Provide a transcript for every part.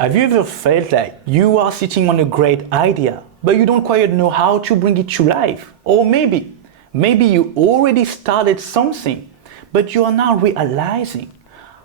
Have you ever felt like you are sitting on a great idea, but you don't quite know how to bring it to life? Or maybe you already started something, but you are now realizing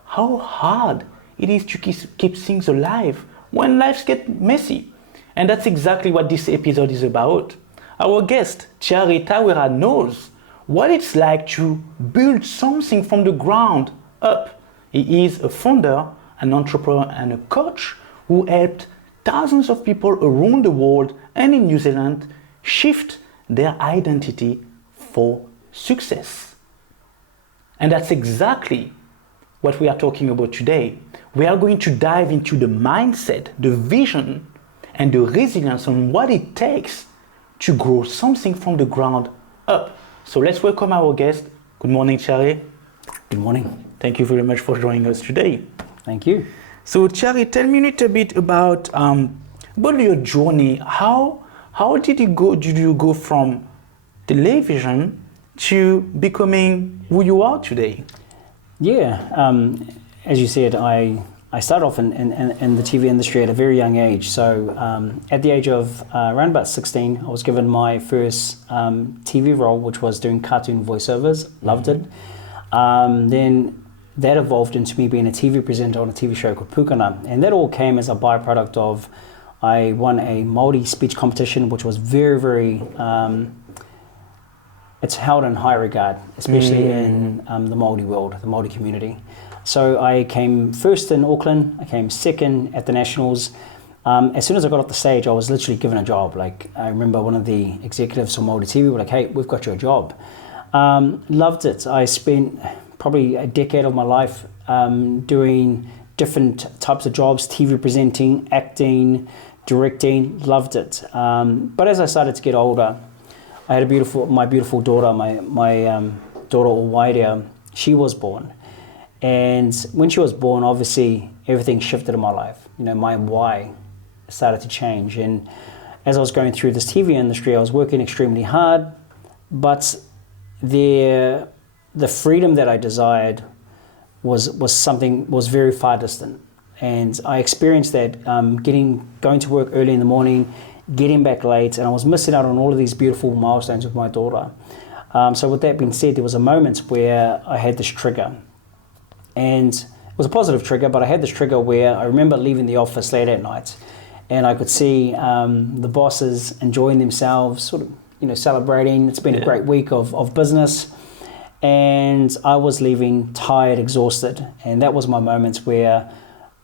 how hard it is to keep things alive when life gets messy. And that's exactly what this episode is about. Our guest, Tiare Tawera, knows what it's like to build something from the ground up. He is a founder, an entrepreneur, and a coach who helped thousands of people around the world and in New Zealand shift their identity for success. And that's exactly what we are talking about today. We are going to dive into the mindset, the vision, and the resilience on what it takes to grow something from the ground up. So let's welcome our guest. Good morning, Tiare. Good morning. Thank you very much for joining us today. Thank you. So Tiare, tell me a little bit about your journey. How did you go from television to becoming who you are today? Yeah, as you said, I started off in the TV industry at a very young age. So at the age of around about 16, I was given my first TV role, which was doing cartoon voiceovers. Loved it. Then that evolved into me being a TV presenter on a TV show called Pukana. And that all came as a byproduct of I won a Māori speech competition, which was very, very, it's held in high regard, especially in the Māori world, the Māori community. So I came first in Auckland, I came second at the Nationals. As soon as I got off the stage, I was literally given a job. Like, I remember one of the executives from Māori TV were like, "Hey, we've got you a job." Loved it. I spent probably a decade of my life doing different types of jobs, TV presenting, acting, directing, loved it. But as I started to get older, I had my beautiful daughter, my daughter Wairea, she was born. And when she was born, obviously everything shifted in my life. You know, my why started to change. And as I was going through this TV industry, I was working extremely hard, but the freedom that I desired was very far distant. And I experienced that going to work early in the morning, getting back late, and I was missing out on all of these beautiful milestones with my daughter. So with that being said, there was a moment where I had this trigger. And it was a positive trigger, but I had this trigger where I remember leaving the office late at night, and I could see the bosses enjoying themselves, sort of, you know, celebrating. It's been a great week of business. And I was leaving tired, exhausted. And that was my moment where,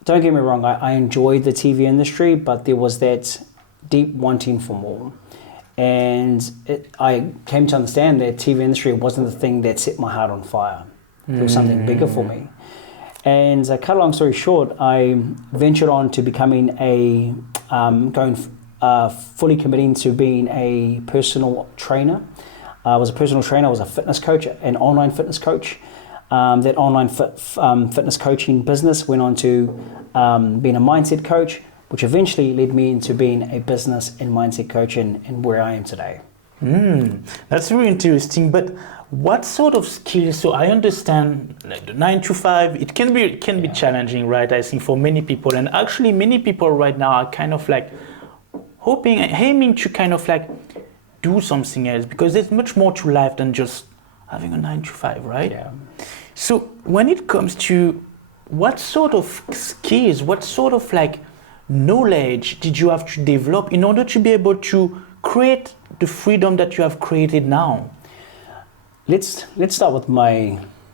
don't get me wrong, I enjoyed the TV industry, but there was that deep wanting for more. And I came to understand that TV industry wasn't the thing that set my heart on fire. There was something bigger for me. And cut a long story short, I ventured on to becoming fully committing to being a personal trainer. I was a personal trainer, I was a fitness coach, an online fitness coach. That online fitness coaching business went on to being a mindset coach, which eventually led me into being a business and mindset coach and where I am today. That's very interesting. But what sort of skills? So I understand, like the 9 to 5, it can be challenging, right? I think for many people, and actually many people right now are kind of like aiming to kind of like do something else, because there's much more to life than just having a 9 to 5, right? Yeah. So when it comes to what sort of skills, what sort of like knowledge did you have to develop in order to be able to create the freedom that you have created now? Let's start with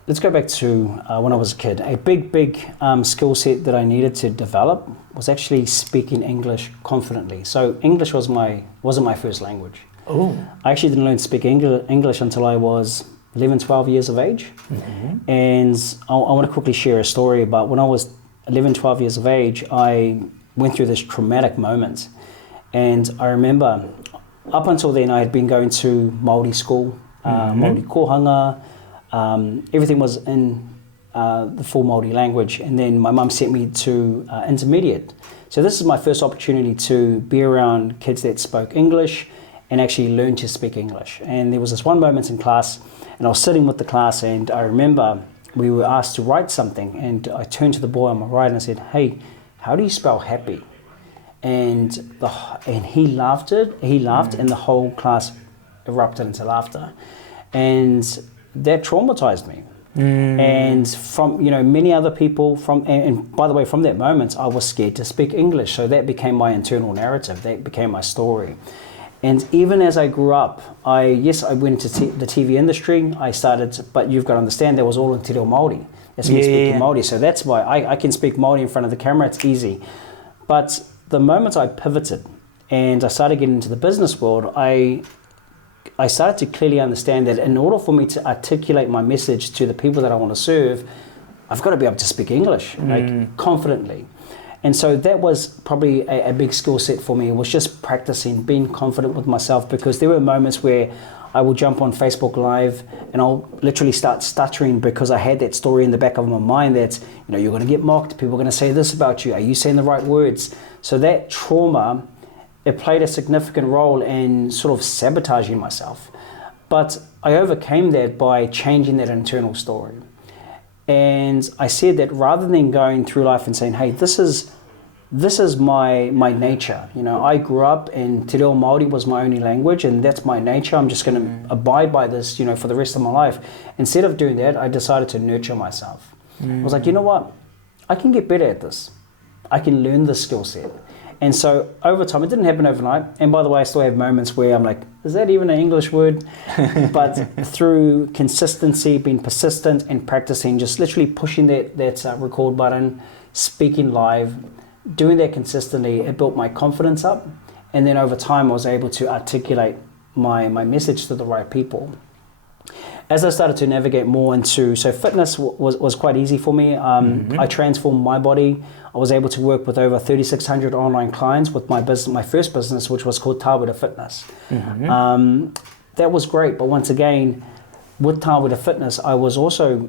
let's go back to when I was a kid. A big skill set that I needed to develop was actually speaking English confidently. So English wasn't my first language. Oh. I actually didn't learn to speak English until I was 11, 12 years of age. Mm-hmm. And I want to quickly share a story about when I was 11, 12 years of age, I went through this traumatic moment. And I remember up until then I had been going to Māori school, Māori kohanga, everything was in the full Māori language. And then my mum sent me to intermediate. So this is my first opportunity to be around kids that spoke English and actually learn to speak English. And there was this one moment in class, and I was sitting with the class, and I remember we were asked to write something, and I turned to the boy on my right and I said, "Hey, how do you spell happy? And he laughed, and the whole class erupted into laughter. And that traumatized me. And from, many other people and by the way, from that moment, I was scared to speak English. So that became my internal narrative. That became my story. And even as I grew up, I went into the TV industry. I started, but you've got to understand, that was all in Te Reo Māori. That's me speaking Māori. So that's why I can speak Māori in front of the camera. It's easy. But the moment I pivoted and I started getting into the business world, I started to clearly understand that in order for me to articulate my message to the people that I want to serve, I've got to be able to speak English confidently. And so that was probably a big skill set for me. It was just practicing, being confident with myself, because there were moments where I will jump on Facebook Live and I'll literally start stuttering because I had that story in the back of my mind that, you're going to get mocked. People are going to say this about you. Are you saying the right words? So that trauma, it played a significant role in sort of sabotaging myself. But I overcame that by changing that internal story. And I said that rather than going through life and saying, hey, this is my nature. I grew up and Te Reo Māori was my only language, and that's my nature. I'm just going to abide by this, for the rest of my life. Instead of doing that, I decided to nurture myself. I was like, you know what? I can get better at this. I can learn this skill set. And so over time, it didn't happen overnight. And by the way, I still have moments where I'm like, is that even an English word? But through consistency, being persistent and practicing, just literally pushing that record button, speaking live, doing that consistently, it built my confidence up. And then over time, I was able to articulate my message to the right people. As I started to navigate more into, so fitness was quite easy for me. I transformed my body. I was able to work with over 3,600 online clients with my first business, which was called Tiare Tawera Fitness. That was great, but once again, with Tiare Tawera Fitness,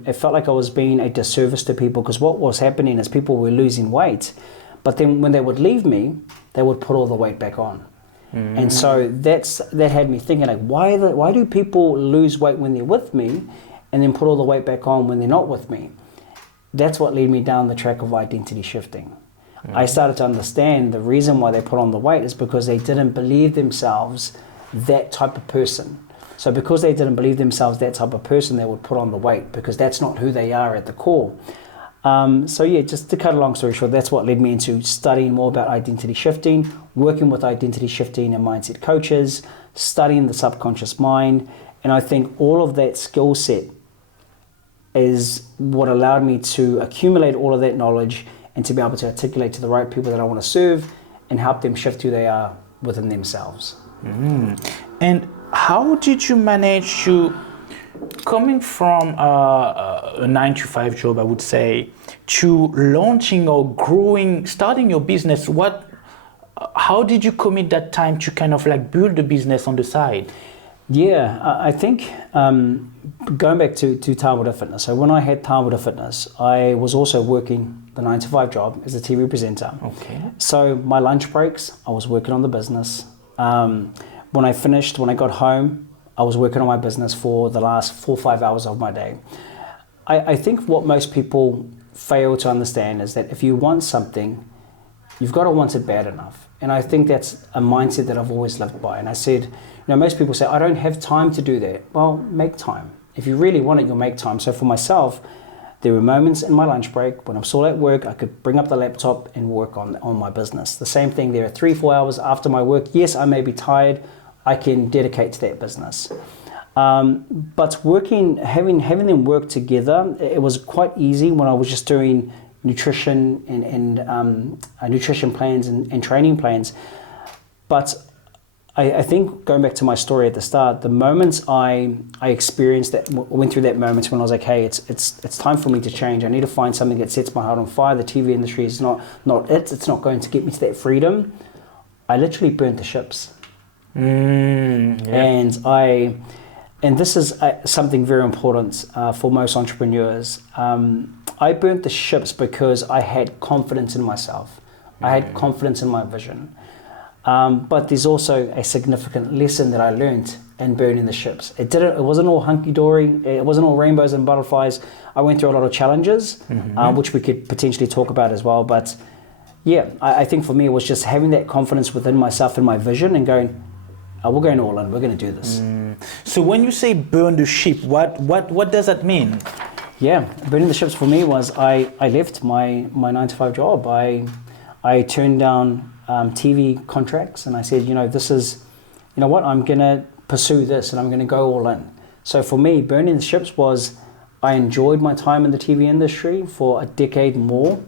it felt like I was being a disservice to people, because what was happening is people were losing weight, but then when they would leave me, they would put all the weight back on. And so that had me thinking, like, why do people lose weight when they're with me and then put all the weight back on when they're not with me? That's what led me down the track of identity shifting. I started to understand the reason why they put on the weight is because they didn't believe themselves that type of person. So because they didn't believe themselves that type of person, they would put on the weight, because that's not who they are at the core. Just to cut a long story short, that's what led me into studying more about identity shifting, working with identity shifting and mindset coaches, studying the subconscious mind. And I think all of that skill set is what allowed me to accumulate all of that knowledge and to be able to articulate to the right people that I want to serve and help them shift who they are within themselves. And how did you manage to, coming from a 9-to-5 job, I would say, to launching or growing, starting your business, how did you commit that time to kind of like build the business on the side? Yeah, I think going back to Tiare Tawera Fitness. So when I had Tiare Tawera Fitness, I was also working the 9-to-5 job as a TV presenter. Okay. So my lunch breaks, I was working on the business. When I got home, I was working on my business for the last 4 or 5 hours of my day. I think what most people fail to understand is that if you want something, you've got to want it bad enough. And I think that's a mindset that I've always lived by. And I said, most people say, I don't have time to do that. Well, make time. If you really want it, you'll make time. So for myself, there were moments in my lunch break when I'm still at work, I could bring up the laptop and work on my business. The same thing, there are 3-4 hours after my work. Yes, I may be tired. I can dedicate to that business. But having them work together, it was quite easy when I was just doing nutrition and nutrition plans and training plans. But I think going back to my story at the start, the moments I experienced that, went through that moment when I was like, hey, it's time for me to change. I need to find something that sets my heart on fire. The TV industry is not it. It's not going to get me to that freedom. I literally burnt the ships. Yeah. And this is something very important for most entrepreneurs. I burnt the ships because I had confidence in myself. I had confidence in my vision. But there's also a significant lesson that I learned in burning the ships. It wasn't all hunky-dory. It wasn't all rainbows and butterflies. I went through a lot of challenges, which we could potentially talk about as well. But Yeah, I think for me it was just having that confidence within myself and my vision and going, oh, we're going all in, we're going to do this. So when you say burn the ship, what does that mean? Yeah, burning the ships for me was I left my 9-to-5 job. I turned down TV contracts and I said, this is, I'm going to pursue this and I'm going to go all in. So for me, burning the ships was I enjoyed my time in the TV industry for a decade more,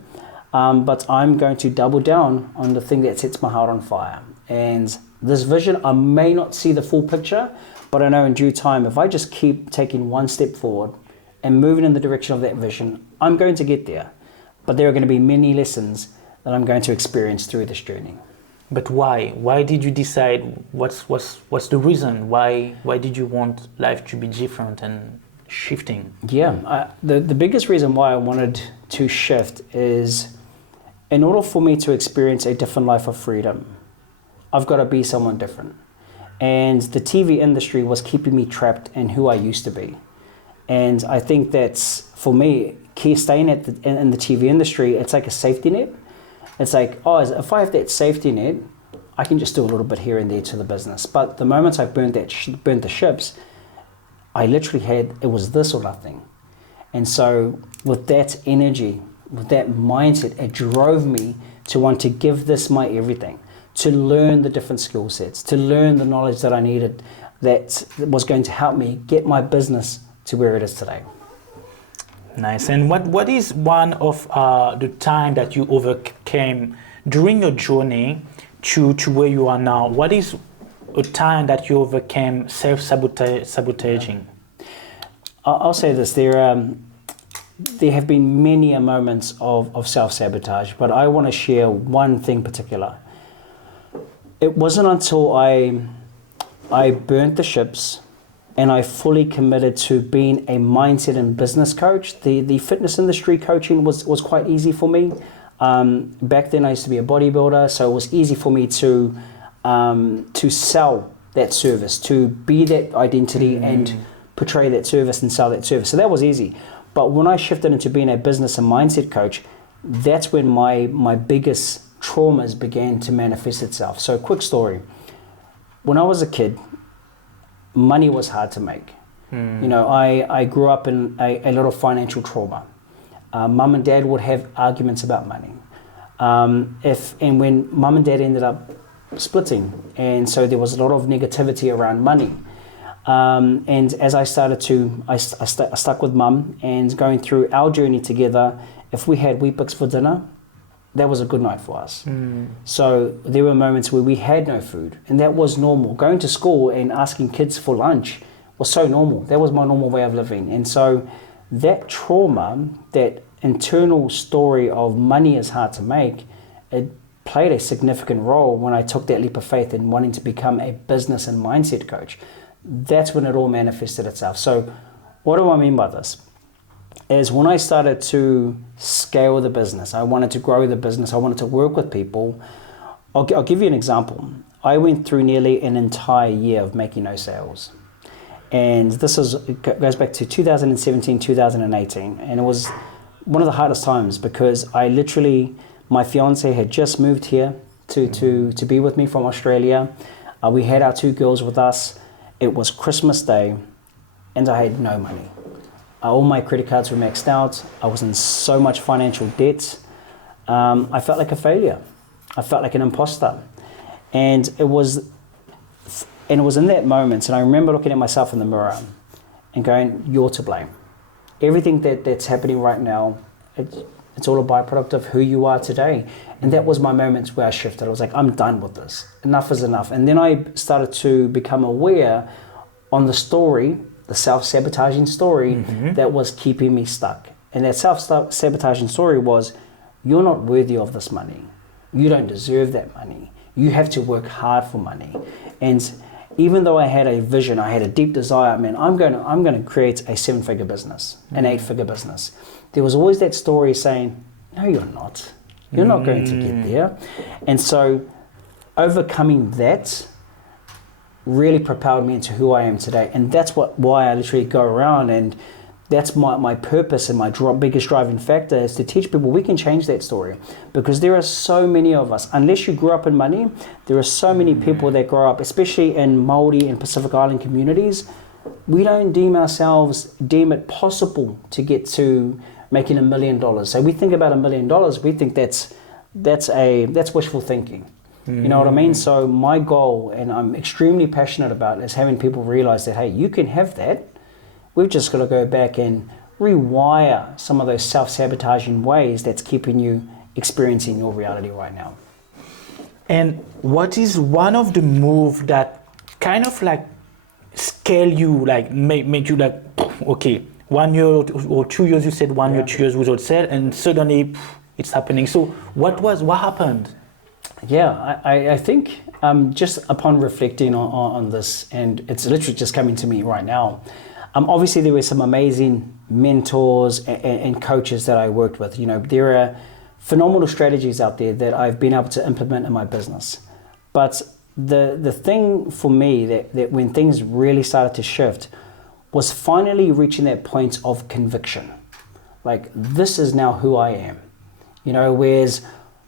but I'm going to double down on the thing that sets my heart on fire. And this vision, I may not see the full picture, but I know in due time, if I just keep taking one step forward and moving in the direction of that vision, I'm going to get there. But there are going to be many lessons that I'm going to experience through this journey. But why? Why did you decide? What's the reason? Why did you want life to be different and shifting? Yeah, the biggest reason why I wanted to shift is in order for me to experience a different life of freedom, I've got to be someone different. And the TV industry was keeping me trapped in who I used to be. And I think that's, for me, staying in the TV industry, it's like a safety net. It's like, if I have that safety net, I can just do a little bit here and there to the business. But the moment I burnt the ships, I literally it was this or nothing. And so with that energy, with that mindset, it drove me to want to give this my everything, to learn the different skill sets, to learn the knowledge that I needed that was going to help me get my business to where it is today. Nice. And what is one of the time that you overcame during your journey to where you are now? What is a time that you overcame self-sabotaging? I'll say this, there have been many moments of self-sabotage, but I want to share one thing particular. It wasn't until I burnt the ships and I fully committed to being a mindset and business coach. The fitness industry coaching was quite easy for me. Back then I used to be a bodybuilder, so it was easy for me to sell that service, to be that identity and portray that service and sell that service. So that was easy. But when I shifted into being a business and mindset coach, that's when my biggest traumas began to manifest itself. So quick story. When I was a kid, money was hard to make. I grew up in a lot of financial trauma. Mum and dad would have arguments about money. When mum and dad ended up splitting, and so there was a lot of negativity around money. And as I started I stuck with mum and going through our journey together. If we had Weet-Bix for dinner, that was a good night for us. So there were moments where we had no food, and that was normal. Going to school and asking kids for lunch was so normal. That was my normal way of living. And so that trauma, that internal story of money is hard to make, it played a significant role when I took that leap of faith in wanting to become a business and mindset coach. That's when it all manifested itself. So what do I mean by this? Is when I started to scale the business, I wanted to grow the business, I wanted to work with people. I'll give you an example. I went through nearly an entire year of making no sales. And it goes back to 2017, 2018. And it was one of the hardest times because my fiance had just moved here to be with me from Australia. We had our 2 girls with us. It was Christmas Day and I had no money. All my credit cards were maxed out. I was in so much financial debt. I felt like a failure. I felt like an imposter. And it was in that moment, and I remember looking at myself in the mirror and going, you're to blame. Everything that's happening right now, it's all a byproduct of who you are today. And that was my moment where I shifted. I was like, I'm done with this. Enough is enough. And then I started to become aware on the story, the self-sabotaging story that was keeping me stuck. And that self-sabotaging story was, you're not worthy of this money. You don't deserve that money. You have to work hard for money. And even though I had a vision, I had a deep desire, man, I'm going to create a 7-figure business, an 8-figure business. There was always that story saying, no, you're not. You're not going to get there. And so overcoming that really propelled me into who I am today. And that's why I literally go around and That's my purpose and my biggest driving factor is to teach people we can change that story, because there are so many of us. Unless you grew up in money, there are so many people that grow up, especially in Māori and Pacific Island communities. We don't deem it possible to get to making $1 million. So we think about $1 million, we think that's wishful thinking. You know what I mean? So my goal, and I'm extremely passionate about, is having people realize that, hey, you can have that. We've just got to go back and rewire some of those self-sabotaging ways that's keeping you experiencing your reality right now. And what is one of the moves that kind of like scale you, like make you like, okay, 1 year or 2 years, you said 1 year, 2 years without sale, and suddenly it's happening. So what happened? Yeah, I think just upon reflecting on this, and it's literally just coming to me right now, obviously there were some amazing mentors and coaches that I worked with. You know, there are phenomenal strategies out there that I've been able to implement in my business. But the thing for me that when things really started to shift was finally reaching that point of conviction. Like, this is now who I am. You know, whereas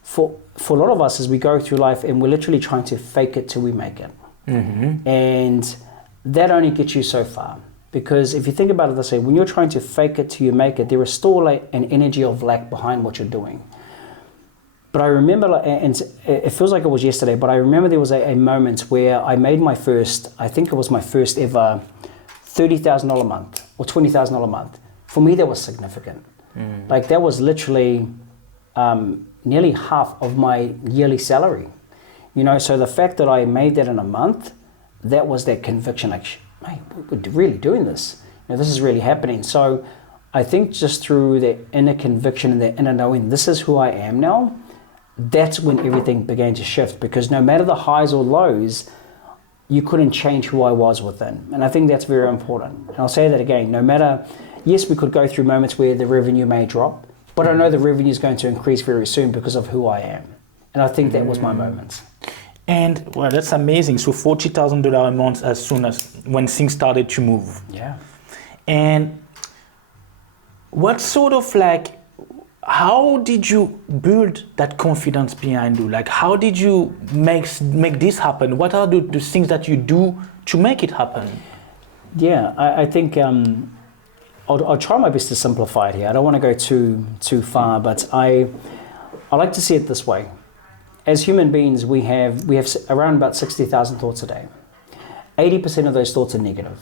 for a lot of us, as we go through life and we're literally trying to fake it till we make it. Mm-hmm. And that only gets you so far. Because if you think about it this way, when you're trying to fake it till you make it, there is still like an energy of lack behind what you're doing. But I remember, and it feels like it was yesterday, but I remember there was a moment where I made my first, I think it was my first ever $30,000 a month or $20,000 a month. For me, that was significant. Like, that was literally nearly half of my yearly salary. You know, so the fact that I made that in a month, that was that conviction, like, hey, we're really doing this. You know, this is really happening. So I think just through the inner conviction and the inner knowing, this is who I am now, that's when everything began to shift. Because no matter the highs or lows, you couldn't change who I was within. And I think that's very important. And I'll say that again, no matter, yes, we could go through moments where the revenue may drop, but I know the revenue is going to increase very soon because of who I am. And I think that was my moment. And well, that's amazing. So $40,000 a month as soon as when things started to move. Yeah. And what sort of like, how did you build that confidence behind you? Like, how did you make this happen? What are the things that you do to make it happen? Yeah, I think I'll try my best to simplify it here. I don't want to go too far, but I like to see it this way. As human beings, we have around about 60,000 thoughts a day. 80% of those thoughts are negative.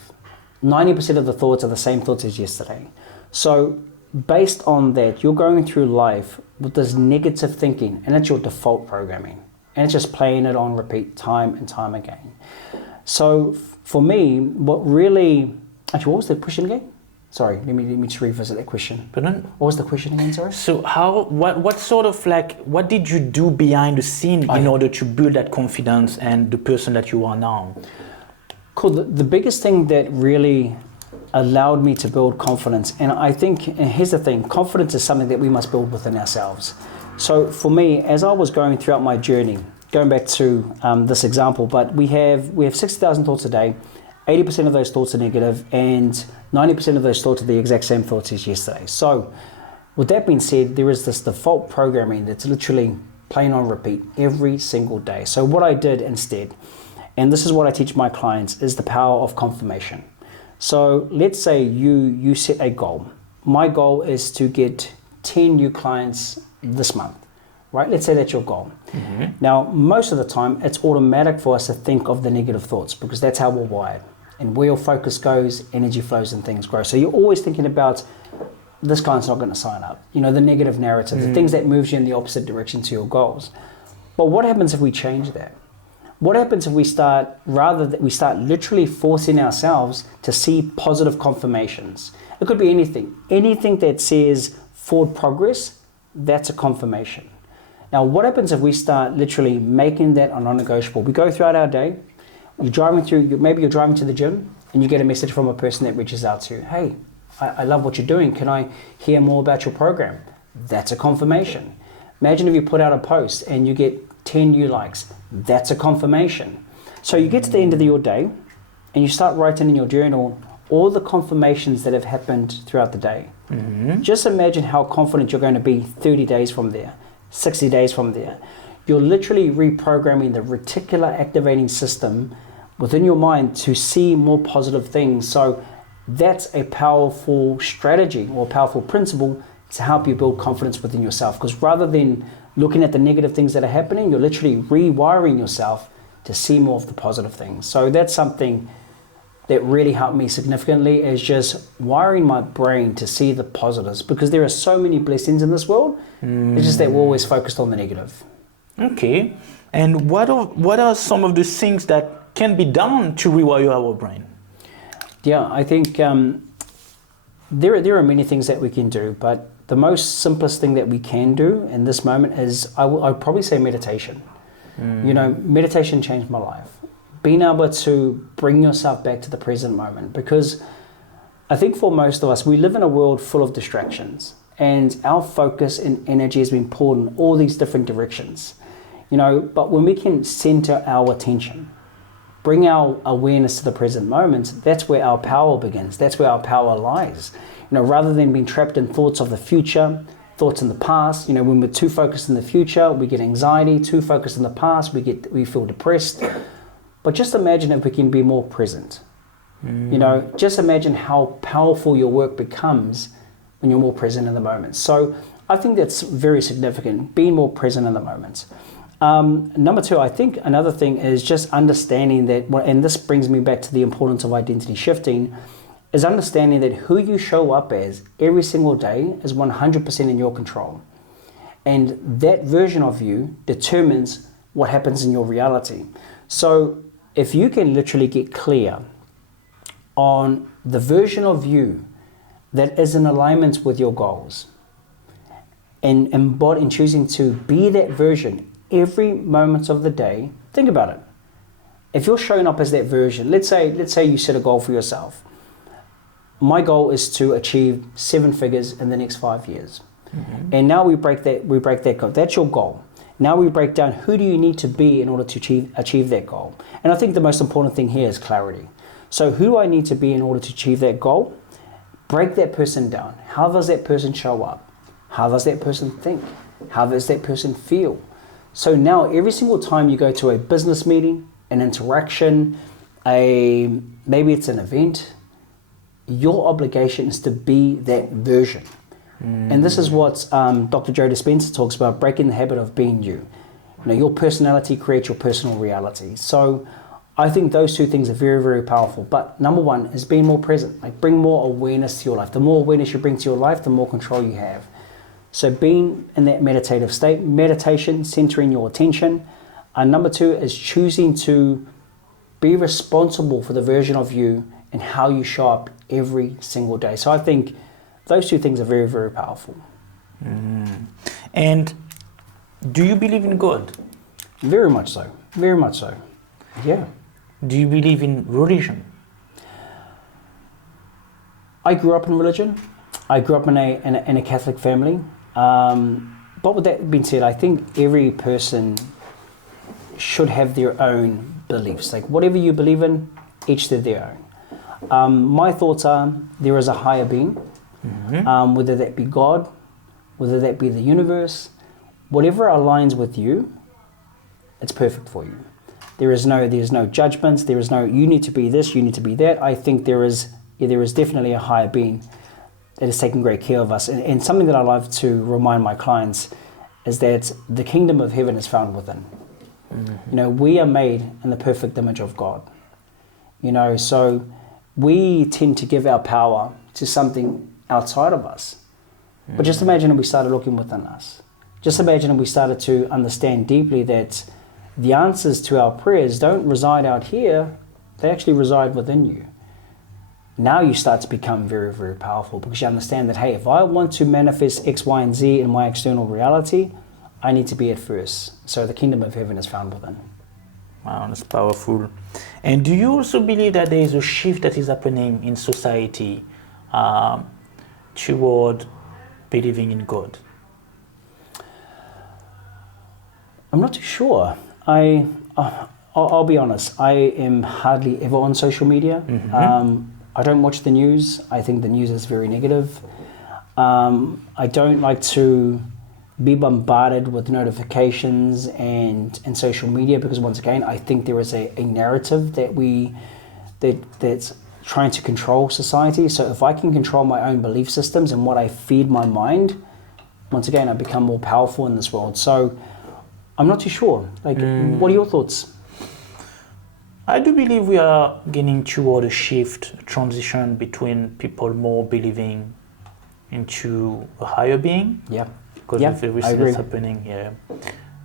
90% of the thoughts are the same thoughts as yesterday. So based on that, you're going through life with this negative thinking, and it's your default programming. And it's just playing it on repeat time and time again. So for me, what was the question again? Sorry, let me just revisit that question. Pardon? What was the question again, sorry? So what sort of like, what did you do behind the scene in order to build that confidence and the person that you are now? Cool. The biggest thing that really allowed me to build confidence, and I think, and here's the thing, confidence is something that we must build within ourselves. So for me, as I was going throughout my journey, going back to this example, but we have 60,000 thoughts a day. 80% of those thoughts are negative, and 90% of those thoughts are the exact same thoughts as yesterday. So with that being said, there is this default programming that's literally playing on repeat every single day. So what I did instead, and this is what I teach my clients, is the power of confirmation. So let's say you set a goal. My goal is to get 10 new clients this month, right? Let's say that's your goal. Mm-hmm. Now, most of the time, it's automatic for us to think of the negative thoughts because that's how we're wired. And where your focus goes, energy flows and things grow. So you're always thinking about, this client's not going to sign up. You know, the negative narrative, the things that moves you in the opposite direction to your goals. But what happens if we change that? What happens if we start literally forcing ourselves to see positive confirmations? It could be anything. Anything that says forward progress, that's a confirmation. Now, what happens if we start literally making that a non-negotiable? We go throughout our day, maybe you're driving to the gym, and you get a message from a person that reaches out to you. Hey, I love what you're doing. Can I hear more about your program? That's a confirmation. Imagine if you put out a post and you get 10 new likes. That's a confirmation. So you get to the end of your day and you start writing in your journal all the confirmations that have happened throughout the day. Just imagine how confident you're going to be 30 days from there, 60 days from there. You're literally reprogramming the reticular activating system within your mind to see more positive things. So that's a powerful strategy or powerful principle to help you build confidence within yourself. Because rather than looking at the negative things that are happening, you're literally rewiring yourself to see more of the positive things. So that's something that really helped me significantly, is just wiring my brain to see the positives, because there are so many blessings in this world. It's just that we're always focused on the negative. Okay. And what are some of the things that can be done to rewire our brain? Yeah, I think there are many things that we can do, but the most simplest thing that we can do in this moment is, I'd probably say meditation. You know, meditation changed my life. Being able to bring yourself back to the present moment, because I think for most of us, we live in a world full of distractions, and our focus and energy has been pulled in all these different directions. You know, but when we can center our attention, bring our awareness to the present moment, that's where our power begins. That's where our power lies. You know, rather than being trapped in thoughts of the future, thoughts in the past. You know, when we're too focused in the future, we get anxiety. Too focused in the past, we feel depressed. But just imagine if we can be more present. You know, just imagine how powerful your work becomes when you're more present in the moment. So I think that's very significant, being more present in the moment. Number two, I think another thing is just understanding that, and this brings me back to the importance of identity shifting, is understanding that who you show up as every single day is 100% in your control. And that version of you determines what happens in your reality. So if you can literally get clear on the version of you that is in alignment with your goals, and embody and choosing to be that version every moment of the day, think about it. If you're showing up as that version, let's say you set a goal for yourself. My goal is to achieve 7 figures in the next 5 years. And now we break that goal. That's your goal. Now we break down, who do you need to be in order to achieve that goal? And I think the most important thing here is clarity. So who do I need to be in order to achieve that goal? Break that person down. How does that person show up? How does that person think? How does that person feel? So now every single time you go to a business meeting, an interaction, maybe it's an event, your obligation is to be that version. And this is what Dr. Joe Dispenza talks about, breaking the habit of being you. You know, your personality creates your personal reality. So I think those two things are very, very powerful. But number one is being more present. Like, bring more awareness to your life. The more awareness you bring to your life, the more control you have. So being in that meditative state, meditation, centering your attention. Number two is choosing to be responsible for the version of you and how you show up every single day. So I think those two things are very, very powerful. And do you believe in God? Very much so. Very much so. Yeah. Do you believe in religion? I grew up in religion. I grew up in a Catholic family. But with that being said, I think every person should have their own beliefs. Like, whatever you believe in, each to their own. My thoughts are there is a higher being, whether that be God, whether that be the universe, whatever aligns with you, it's perfect for you. There's no judgments. There is no, you need to be this, you need to be that. I think there is definitely a higher being that is taking great care of us. And something that I love to remind my clients is that the kingdom of heaven is found within. You know, we are made in the perfect image of God. You know, so we tend to give our power to something outside of us. But just imagine if we started looking within us. Just imagine if we started to understand deeply that the answers to our prayers don't reside out here, they actually reside within you. Now you start to become very, very powerful, because you understand that, hey, if I want to manifest X, Y, and Z in my external reality, I need to be at first. So the kingdom of heaven is found within. Wow, that's powerful. And do you also believe that there is a shift that is happening in society toward believing in God? I'm not too sure. I'll be honest, I am hardly ever on social media. I don't watch the news. I think the news is very negative. I don't like to be bombarded with notifications and social media, because once again, I think there is a narrative that's trying to control society. So if I can control my own belief systems and what I feed my mind, once again, I become more powerful in this world. So I'm not too sure. Like, what are your thoughts? I do believe we are getting toward a shift, a transition between people more believing into a higher being. Yeah. Because of everything that's happening. Yeah.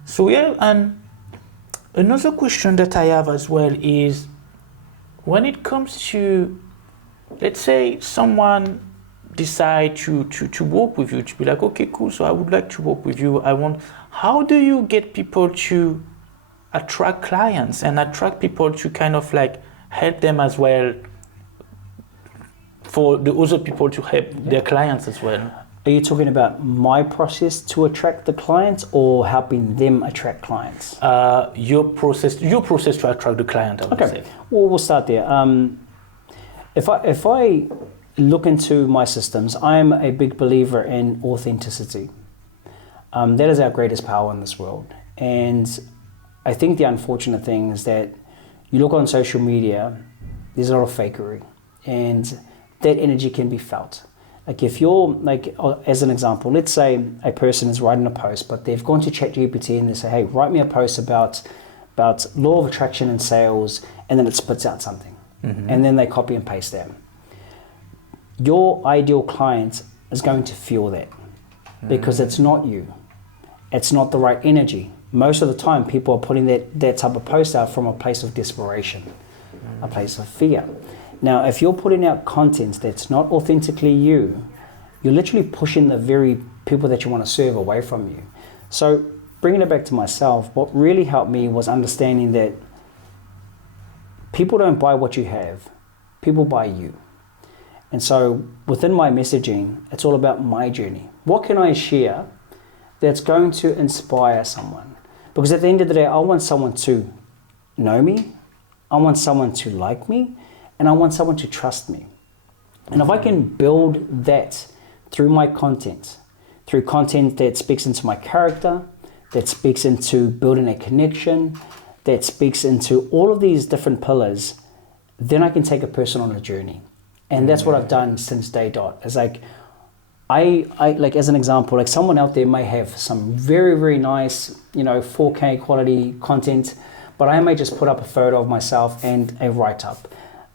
So yeah, and another question that I have as well is, when it comes to, let's say someone decide to work with you, to be like, okay, cool, so I would like to work with you. How do you get people to attract clients and attract people to kind of like help them as well, for the other people to help their clients as well? Are you talking about my process to attract the clients, or helping them attract clients? Your process to attract the client, I would say. Well, we'll start there. If I look into my systems, I am a big believer in authenticity. That is our greatest power in this world. And I think the unfortunate thing is that you look on social media, there's a lot of fakery, and that energy can be felt. Like if you're, like, as an example, let's say a person is writing a post, but they've gone to ChatGPT and they say, hey, write me a post about law of attraction and sales, and then it spits out something. Mm-hmm. And then they copy and paste that. Your ideal client is going to feel that, because it's not you. It's not the right energy. Most of the time, people are putting that type of post out from a place of desperation, a place of fear. Now, if you're putting out content that's not authentically you, you're literally pushing the very people that you want to serve away from you. So bringing it back to myself, what really helped me was understanding that people don't buy what you have, people buy you. And so within my messaging, it's all about my journey. What can I share that's going to inspire someone? Because at the end of the day, I want someone to know me, I want someone to like me, and I want someone to trust me. And if I can build that through my content, through content that speaks into my character, that speaks into building a connection, that speaks into all of these different pillars, then I can take a person on a journey. And that's what I've done since day dot. It's like, I like, as an example, like someone out there may have some very, very nice, 4K quality content, but I may just put up a photo of myself and a write-up.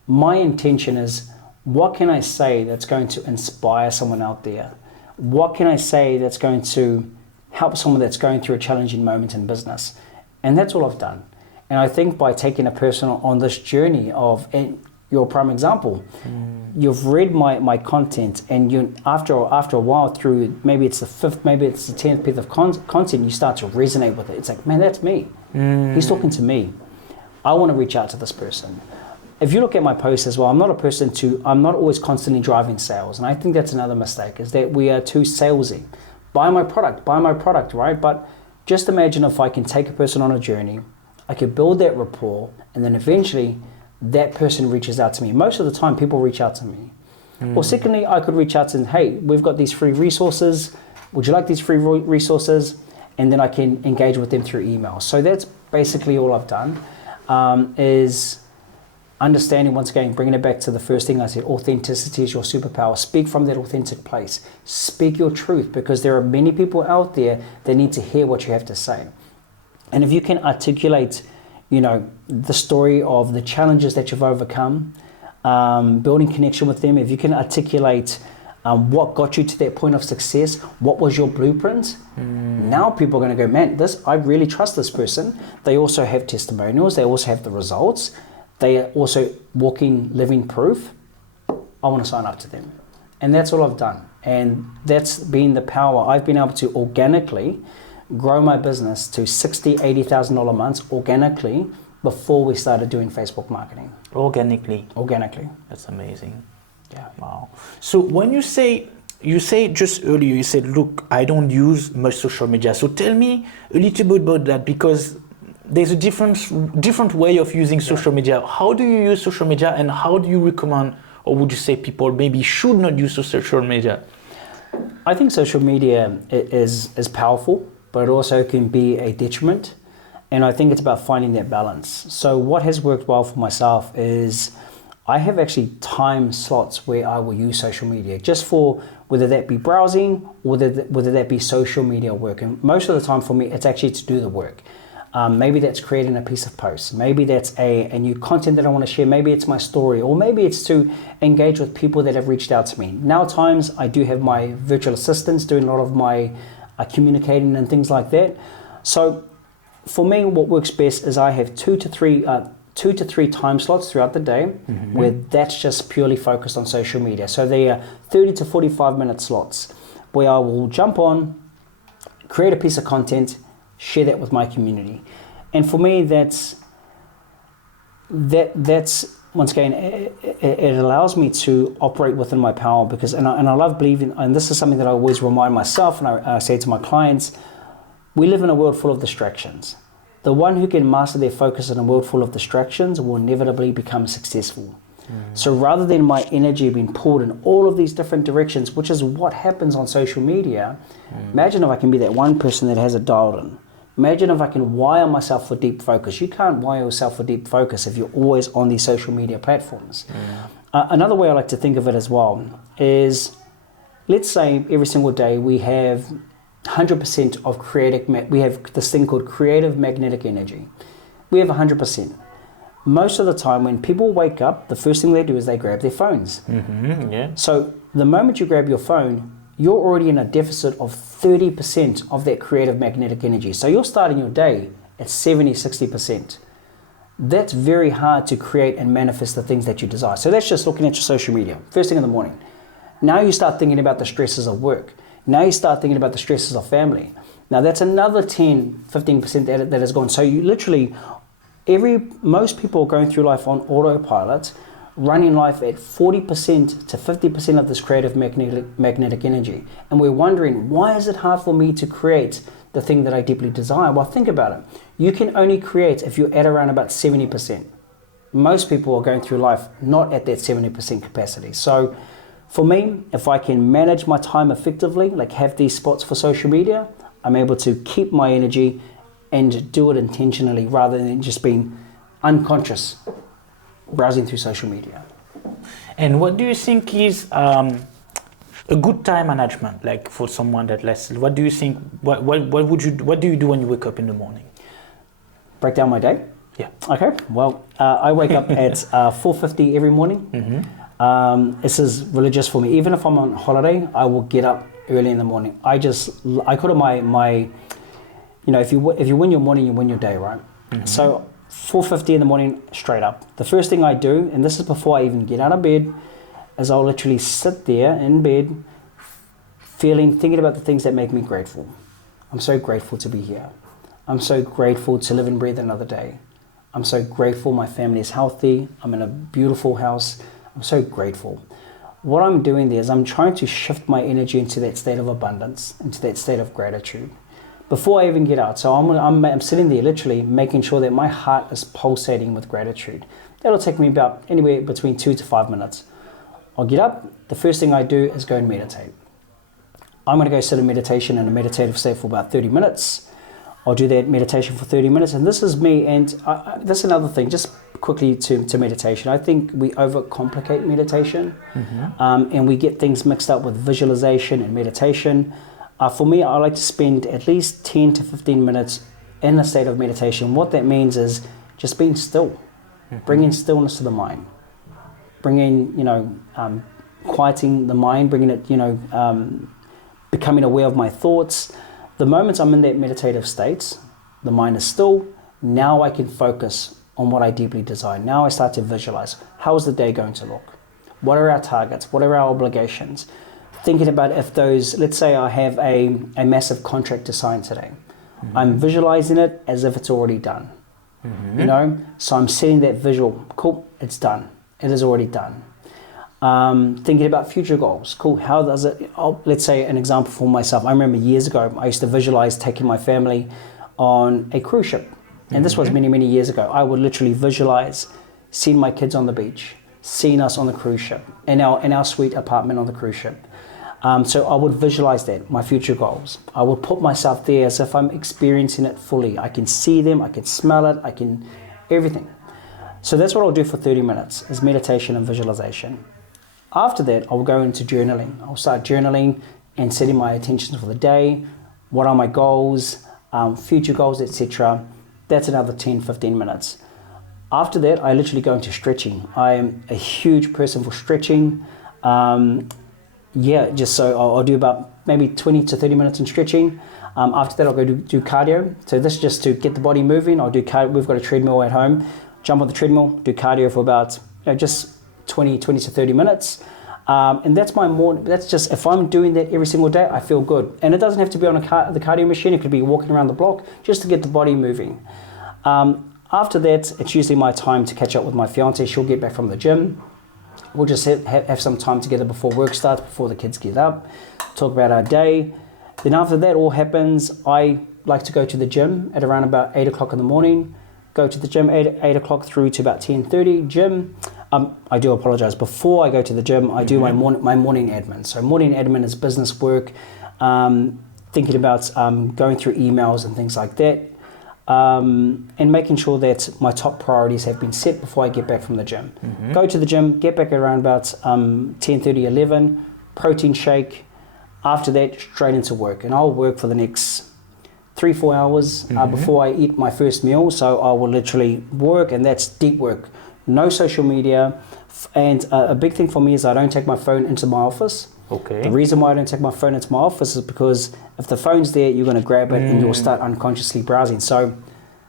My intention is, what can I say that's going to inspire someone out there? What can I say that's going to help someone that's going through a challenging moment in business? And that's all I've done. And I think by taking a person on this journey of, and you're a prime example, you've read my content, and you after a while, through maybe it's the 5th, maybe it's the 10th bit of content, you start to resonate with it. It's like, man, that's me. He's talking to me. I want to reach out to this person. If you look at my posts as well, I'm not always constantly driving sales. And I think that's another mistake, is that we are too salesy. Buy my product, right? But just imagine if I can take a person on a journey, I could build that rapport, and then eventually that person reaches out to me. Most of the time, people reach out to me. Or secondly, I could reach out to them, hey, we've got these free resources. Would you like these free resources? And then I can engage with them through email. So that's basically all I've done, is understanding, once again, bringing it back to the first thing I said, authenticity is your superpower. Speak from that authentic place. Speak your truth, because there are many people out there that need to hear what you have to say. And if you can articulate, the story of the challenges that you've overcome, building connection with them, if you can articulate what got you to that point of success, what was your blueprint, now people are going to go, man, I really trust this person. They also have testimonials. They also have the results. They are also walking, living proof. I want to sign up to them. And that's all I've done. And that's been the power. I've been able to organically grow my business to $60,000, $80,000 months organically before we started doing Facebook marketing. Organically? Organically. That's amazing. Yeah. Wow. So when you say just earlier, you said, look, I don't use much social media. So tell me a little bit about that, because there's a different way of using social media. How do you use social media, and how do you recommend Or would you say people maybe should not use social media? I think social media is powerful, but it also can be a detriment. And I think it's about finding that balance. So what has worked well for myself is I have actually time slots where I will use social media just for whether that be browsing or whether that be social media work. And most of the time for me, it's actually to do the work. Maybe that's creating a piece of post. Maybe that's a new content that I want to share. Maybe it's my story, or maybe it's to engage with people that have reached out to me. Now times I do have my virtual assistants doing a lot of my communicating and things like that. So for me, what works best is I have two to three time slots throughout the day where that's just purely focused on social media. So they are 30 to 45 minute slots where I will jump on, create a piece of content, share that with my community. And for me, that's once again, it allows me to operate within my power, because, and I love believing, and this is something that I always remind myself and I say to my clients, we live in a world full of distractions. The one who can master their focus in a world full of distractions will inevitably become successful. So rather than my energy being pulled in all of these different directions, which is what happens on social media, imagine if I can be that one person that has it dialed in. Imagine if I can wire myself for deep focus. You can't wire yourself for deep focus if you're always on these social media platforms. Another way I like to think of it as well is, let's say every single day we have 100% of we have this thing called creative magnetic energy. We have 100%. Most of the time when people wake up, the first thing they do is they grab their phones. So the moment you grab your phone, you're already in a deficit of 30% of that creative magnetic energy. So you're starting your day at 70, 60%. That's very hard to create and manifest the things that you desire. So that's just looking at your social media, first thing in the morning. Now you start thinking about the stresses of work. Now you start thinking about the stresses of family. Now that's another 10, 15% that has gone. So you literally, most people are going through life on autopilot, running life at 40% to 50% of this creative magnetic energy. And we're wondering, why is it hard for me to create the thing that I deeply desire? Well, think about it. You can only create if you're at around about 70%. Most people are going through life not at that 70% capacity. So for me, if I can manage my time effectively, like have these spots for social media, I'm able to keep my energy and do it intentionally rather than just being unconscious browsing through social media. And what do you think is a good time management, like for someone that less? What do you think? What do you do when you wake up in the morning? Break down my day. Yeah. Okay. Well, I wake up at 4:50 every morning. This is religious for me. Even if I'm on holiday, I will get up early in the morning. I call it my if you win your morning, you win your day, right? So 4:50 in the morning, straight up. The first thing I do, and this is before I even get out of bed, is I'll literally sit there in bed, thinking about the things that make me grateful. I'm so grateful to be here. I'm so grateful to live and breathe another day. I'm so grateful my family is healthy. I'm in a beautiful house. I'm so grateful. What I'm doing there is I'm trying to shift my energy into that state of abundance, into that state of gratitude, before I even get out. So I'm sitting there literally making sure that my heart is pulsating with gratitude. That'll take me about anywhere between 2 to 5 minutes. I'll get up. The first thing I do is go and meditate. I'm going to go sit in meditation in a meditative state for about 30 minutes. I'll do that meditation for 30 minutes. And this is me. And that's another thing, just quickly to meditation. I think we overcomplicate meditation and we get things mixed up with visualization and meditation. For me, I like to spend at least 10 to 15 minutes in a state of meditation. What that means is just being still, bringing stillness to the mind, bringing, quieting the mind, bringing it, becoming aware of my thoughts. The moment I'm in that meditative state, the mind is still. Now I can focus on what I deeply desire. Now I start to visualize. How is the day going to look? What are our targets? What are our obligations? Thinking about if those, let's say I have a massive contract to sign today. I'm visualizing it as if it's already done. So I'm setting that visual. Cool, it's done. It is already done. Thinking about future goals. Cool, how does it, let's say an example for myself. I remember years ago, I used to visualize taking my family on a cruise ship. And this was many, many years ago. I would literally visualize seeing my kids on the beach, seeing us on the cruise ship, in our suite apartment on the cruise ship. So I would visualize that, my future goals. I would put myself there as if I'm experiencing it fully. I can see them, I can smell it, I can, everything. So that's what I'll do for 30 minutes, is meditation and visualization. After that, I'll go into journaling. I'll start journaling and setting my intentions for the day. What are my goals, future goals, etc. That's another 10, 15 minutes. After that, I literally go into stretching. I am a huge person for stretching. Just so I'll do about maybe 20 to 30 minutes in stretching. After that, I'll go do cardio. So this is just to get the body moving. I'll do cardio. We've got a treadmill at home. Jump on the treadmill, do cardio for about just 20 to 30 minutes. And that's my morning. That's just, if I'm doing that every single day, I feel good. And it doesn't have to be on the cardio machine. It could be walking around the block just to get the body moving. After that, it's usually my time to catch up with my fiance. She'll get back from the gym. We'll just have some time together before work starts, before the kids get up, talk about our day. Then after that all happens, I like to go to the gym at around about 8 o'clock in the morning. Go to the gym 8 o'clock through to about 10:30, gym. I do apologize. Before I go to the gym, I do my morning admin. So morning admin is business work, thinking about going through emails and things like that. And making sure that my top priorities have been set before I get back from the gym. Go to the gym, get back around about 10:30, 11, protein shake. After that, straight into work. And I'll work for the next 3-4 hours before I eat my first meal. So I will literally work, and that's deep work. No social media. And a big thing for me is I don't take my phone into my office. Okay. The reason why I don't take my phone into my office is because if the phone's there, you're going to grab it and you'll start unconsciously browsing. So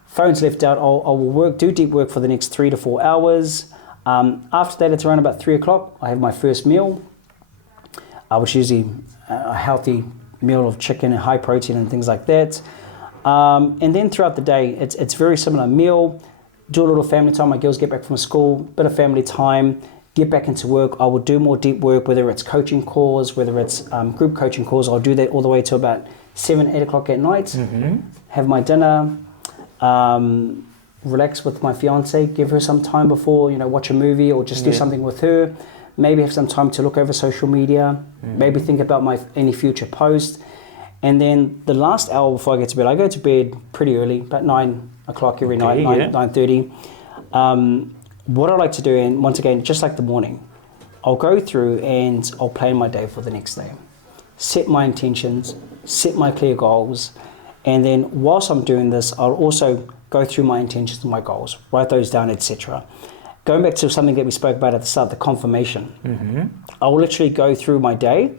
phone's left out. I will do deep work for the next 3 to 4 hours. After that, it's around about 3 o'clock. I have my first meal, which is usually a healthy meal of chicken and high protein and things like that. And then throughout the day, it's very similar meal. Do a little family time. My girls get back from school, bit of family time. Get back into work. I will do more deep work, whether it's coaching calls, whether it's group coaching calls. I'll do that all the way to about 7, 8 o'clock at night. Have my dinner, relax with my fiance, give her some time before, watch a movie or just do something with her. Maybe have some time to look over social media, maybe think about any future posts. And then the last hour before I get to bed, I go to bed pretty early, about 9 o'clock every night, 9:30. What I like to do, and once again, just like the morning, I'll go through and I'll plan my day for the next day. Set my intentions, set my clear goals, and then whilst I'm doing this, I'll also go through my intentions and my goals, write those down, etc. Going back to something that we spoke about at the start, the confirmation. I will literally go through my day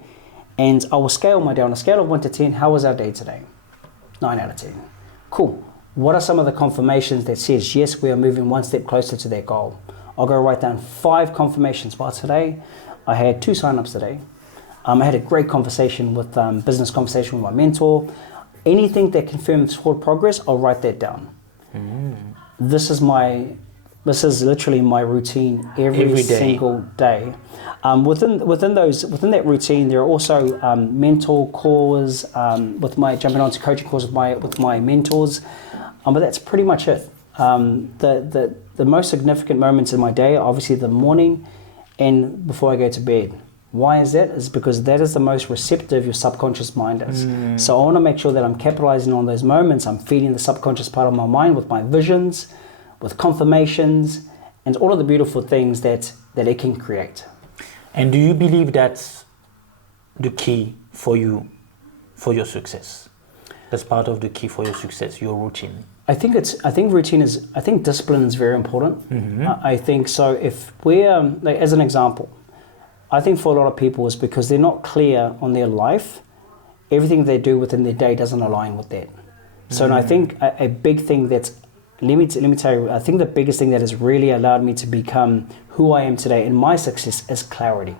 and I will scale my day on a scale of 1 to 10. How was our day today? 9 out of 10. Cool. What are some of the confirmations that says, yes, we are moving one step closer to that goal? I'll go write down 5 confirmations. Well, today, I had 2 sign-ups today. I had a great conversation with, business conversation with my mentor. Anything that confirms forward progress, I'll write that down. This is literally my routine every single day. Within that routine, there are also mentor calls jumping onto coaching calls with my mentors. But that's pretty much it. The most significant moments in my day are obviously the morning and before I go to bed. Why is that? It's because that is the most receptive your subconscious mind is. So I want to make sure that I'm capitalizing on those moments. I'm feeding the subconscious part of my mind with my visions, with confirmations, and all of the beautiful things that it can create. And do you believe that's the key for you, for your success? That's part of the key for your success, your routine. I think discipline is very important. I think so. If we're, as an example, I think for a lot of people it's because they're not clear on their life. Everything they do within their day doesn't align with that. So and I think a big thing let me tell you, I think the biggest thing that has really allowed me to become who I am today and my success is clarity.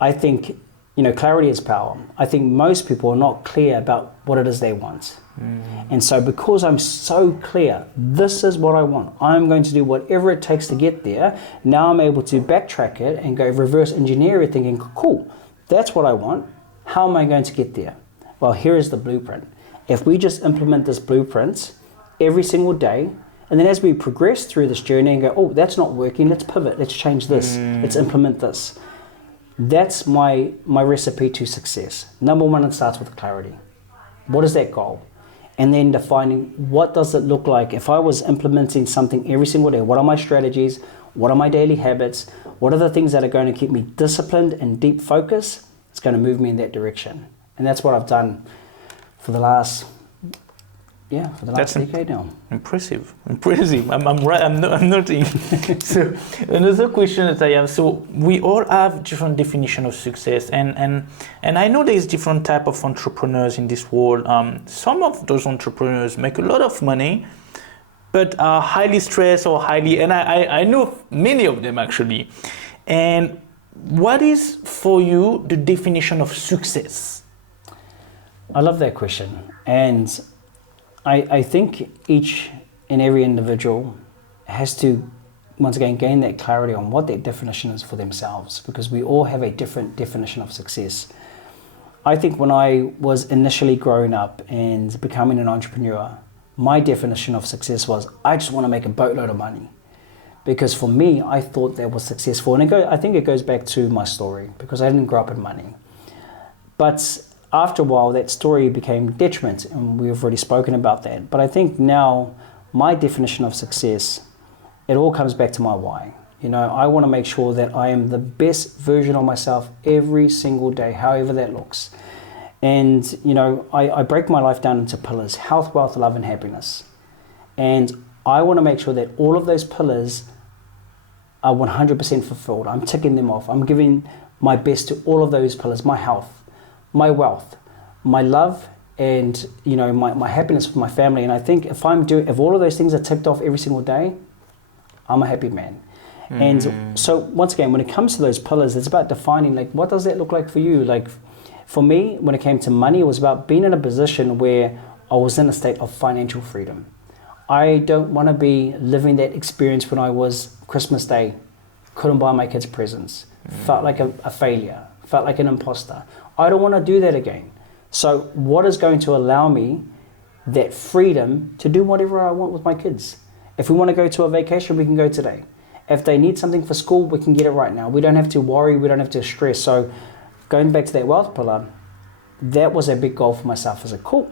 I think, clarity is power. I think most people are not clear about what it is they want. And so because I'm so clear, this is what I want. I'm going to do whatever it takes to get there. Now I'm able to backtrack it and go reverse engineer everything and cool, that's what I want. How am I going to get there? Well, here is the blueprint. If we just implement this blueprint every single day And then as we progress through this journey and go, oh, that's not working, let's pivot, let's change this, let's implement this. That's my recipe to success. Number one, it starts with clarity. What is that goal? And then defining, what does it look like if I was implementing something every single day? What are my strategies? What are my daily habits? What are the things that are going to keep me disciplined and deep focus? It's going to move me in that direction. And that's what I've done for the last decade now. Impressive. I'm right. I'm noting. So another question that I have. So we all have different definition of success, and I know there's different type of entrepreneurs in this world. Some of those entrepreneurs make a lot of money, but are highly stressed or highly. And I know many of them actually. And what is for you the definition of success? I love that question, and I think each and every individual has to, once again, gain that clarity on what that definition is for themselves, because we all have a different definition of success. I think when I was initially growing up and becoming an entrepreneur, my definition of success was, I just want to make a boatload of money. Because for me, I thought that was successful. And I think it goes back to my story, because I didn't grow up in money. But after a while, that story became detriment, and we've already spoken about that. But I think now my definition of success, it all comes back to my why. You know, I want to make sure that I am the best version of myself every single day, however that looks. And, you know, I break my life down into pillars: health, wealth, love, and happiness. And I want to make sure that all of those pillars are 100% fulfilled. I'm ticking them off. I'm giving my best to all of those pillars: my health, my wealth, my love, and, you know, my happiness with my family. And I think if all of those things are ticked off every single day, I'm a happy man. And so once again, when it comes to those pillars, it's about defining, like, what does that look like for you? Like, for me, when it came to money, it was about being in a position where I was in a state of financial freedom. I don't want to be living that experience when I was Christmas Day, couldn't buy my kids presents, felt like a failure, felt like an imposter. I don't want to do that again. So what is going to allow me that freedom to do whatever I want with my kids? If we want to go to a vacation, we can go today. If they need something for school, we can get it right now. We don't have to worry, we don't have to stress. So going back to that wealth pillar, that was a big goal for myself. As a cool,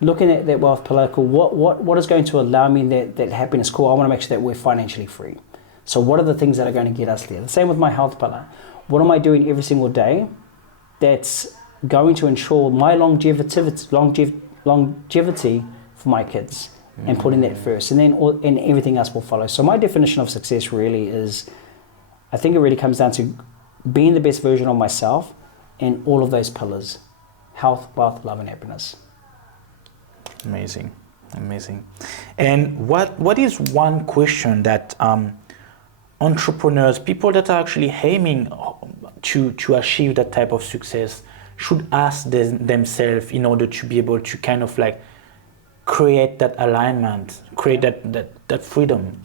looking at that wealth pillar, cool, what is going to allow me that happiness? Cool, I want to make sure that we're financially free. So what are the things that are going to get us there? The same with my health pillar. What am I doing every single day that's going to ensure my longevity for my kids, and putting that first, and then and everything else will follow. So my definition of success really is, I think it really comes down to being the best version of myself in all of those pillars: health, wealth, love, and happiness. Amazing. And what is one question that entrepreneurs, people that are actually aiming to achieve that type of success, should ask themselves in order to be able to kind of like create that alignment, create that freedom?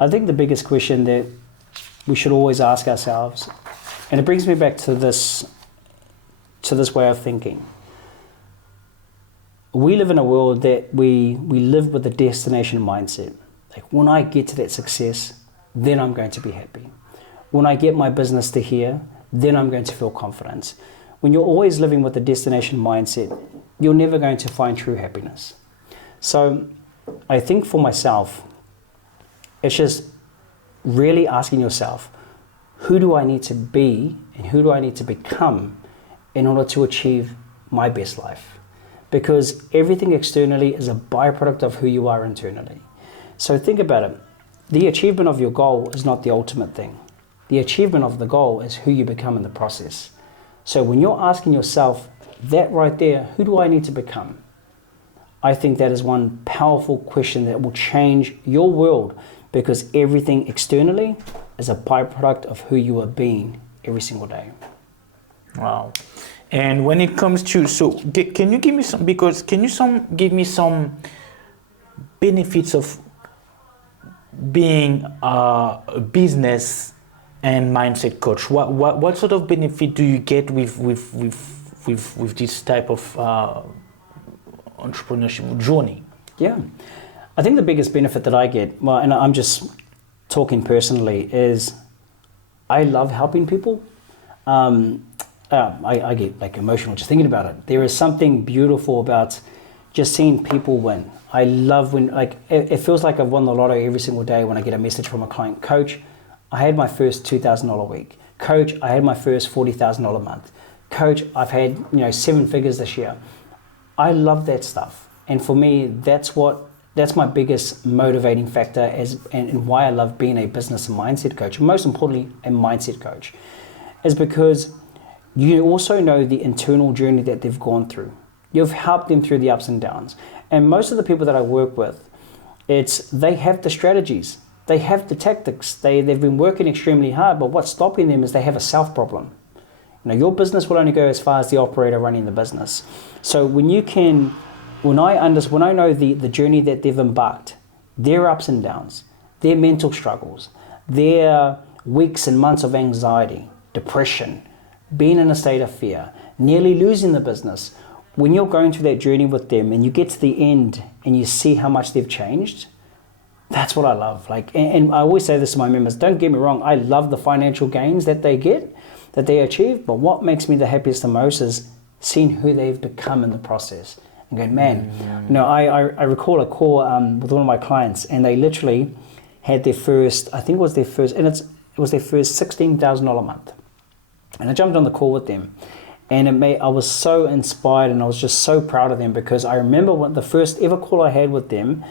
I think the biggest question that we should always ask ourselves, and it brings me back to this way of thinking. We live in a world that we live with a destination mindset. Like, when I get to that success, then I'm going to be happy. When I get my business to here, then I'm going to feel confident. When you're always living with a destination mindset, you're never going to find true happiness. So I think for myself, it's just really asking yourself, who do I need to be and who do I need to become in order to achieve my best life? Because everything externally is a byproduct of who you are internally. So think about it. The achievement of your goal is not the ultimate thing. The achievement of the goal is who you become in the process. So when you're asking yourself that right there, who do I need to become? I think that is one powerful question that will change your world, because everything externally is a byproduct of who you are being every single day. Wow. And when it comes to, can you give me give me some benefits of being a business and mindset coach? What sort of benefit do you get with this type of entrepreneurship journey? Yeah. I think the biggest benefit that I get, well, and I'm just talking personally, is I love helping people. I get like emotional just thinking about it. There is something beautiful about just seeing people win. I love when, like, it feels like I've won the lotto every single day when I get a message from a client. Coach, I had my first $2,000 week. Coach, I had my first $40,000 month. Coach, I've had 7 figures this year. I love that stuff, and for me, that's my biggest motivating factor and why I love being a business and mindset coach. And most importantly, a mindset coach, is because you also know the internal journey that they've gone through. You've helped them through the ups and downs. And most of the people that I work with, they have the strategies, they have the tactics, they've been working extremely hard, but what's stopping them is they have a self problem. Your business will only go as far as the operator running the business. So when I know the journey that they've embarked, their ups and downs, their mental struggles, their weeks and months of anxiety, depression, being in a state of fear, nearly losing the business, when you're going through that journey with them and you get to the end and you see how much they've changed, that's what I love. And I always say this to my members, don't get me wrong, I love the financial gains that they get, that they achieve, but what makes me the happiest the most is seeing who they've become in the process. And going, man, I recall a call with one of my clients, and they literally had their first, I think it was their first $16,000 month. And I jumped on the call with them, and I was so inspired, and I was just so proud of them, because I remember when the first ever call I had with them,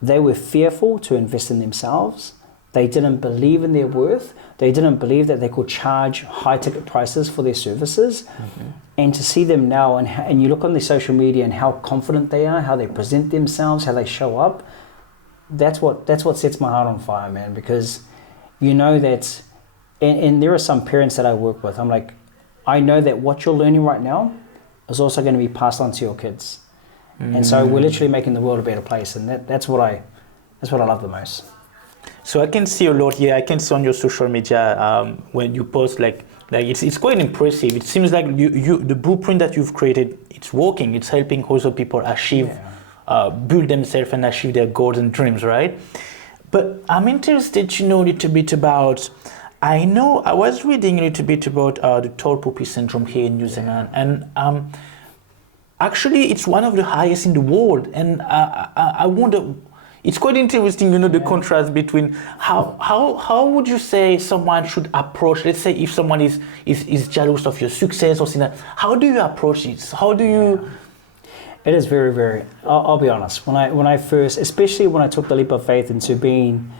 they were fearful to invest in themselves. They didn't believe in their worth. They didn't believe that they could charge high ticket prices for their services. Mm-hmm. And to see them now, and you look on their social media and how confident they are, how they present themselves, how they show up, that's what sets my heart on fire, man. Because you know that, and there are some parents that I work with, I'm like, I know that what you're learning right now is also going to be passed on to your kids. Mm. And so we're literally making the world a better place, and that's what I love the most. So I can see a lot here. I can see on your social media when you post like it's quite impressive. It seems like you the blueprint that you've created, it's working. It's helping also people achieve, build themselves and achieve their goals and dreams, right? But I'm interested to know a little bit about. I know I was reading a little bit about the tall poppy syndrome here in New Zealand, and actually it's one of the highest in the world. And I wonder. It's quite interesting, the contrast between how would you say someone should approach, let's say if someone is jealous of your success or something, how do you approach it? How do you? It is very, very, I'll be honest, when I first, especially when I took the leap of faith into being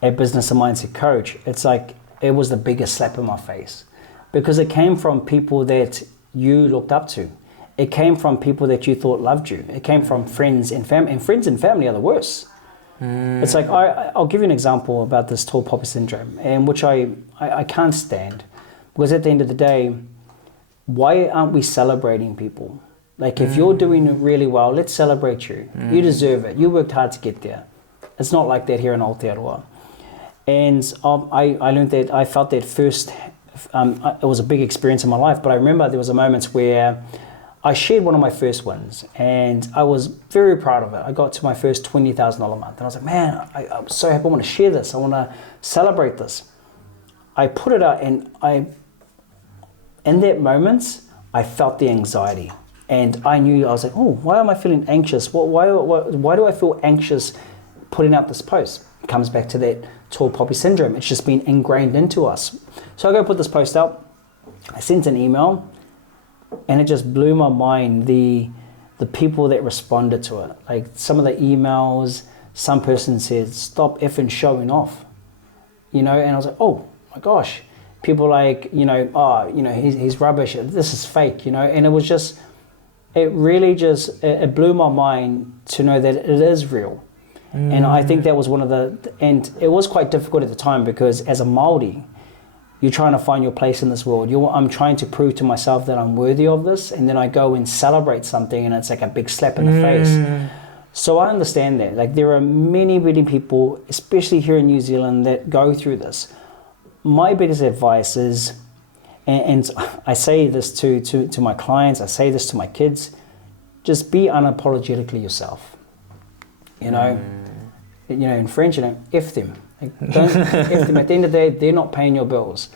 a business and mindset coach, it's like, it was the biggest slap in my face, because it came from people that you looked up to. It came from people that you thought loved you. It came from friends and family, and friends and family are the worst. It's like, I'll give you an example about this tall poppy syndrome, and which I can't stand, because at the end of the day, why aren't we celebrating people? Like, if you're doing really well, let's celebrate you. You deserve it. You worked hard to get there. It's not like that here in Aotearoa. And I learned that, I felt that first, it was a big experience in my life, but I remember there was a moment where I shared one of my first wins, and I was very proud of it. I got to my first $20,000 month, and I was like, man, I'm so happy. I want to share this. I want to celebrate this. I put it out, and in that moment, I felt the anxiety, and I knew, I was like, oh, why am I feeling anxious? Why do I feel anxious putting out this post? It comes back to that tall poppy syndrome. It's just been ingrained into us. So I go put this post out. I sent an email. And it just blew my mind, the people that responded to it. Like, some of the emails, some person said, stop effing showing off. And I was like, oh my gosh. People like, he's rubbish, this is fake, And it was just, it really just, it blew my mind to know that it is real. And I think that was and it was quite difficult at the time, because as a Māori, you're trying to find your place in this world. I'm trying to prove to myself that I'm worthy of this, and then I go and celebrate something, and it's like a big slap in the face. So I understand that. Like, there are many, many people, especially here in New Zealand, that go through this. My biggest advice is, and I say this to my clients, I say this to my kids, just be unapologetically yourself. You know, in French, F them. Like, don't F them. At the end of the day, they're not paying your bills.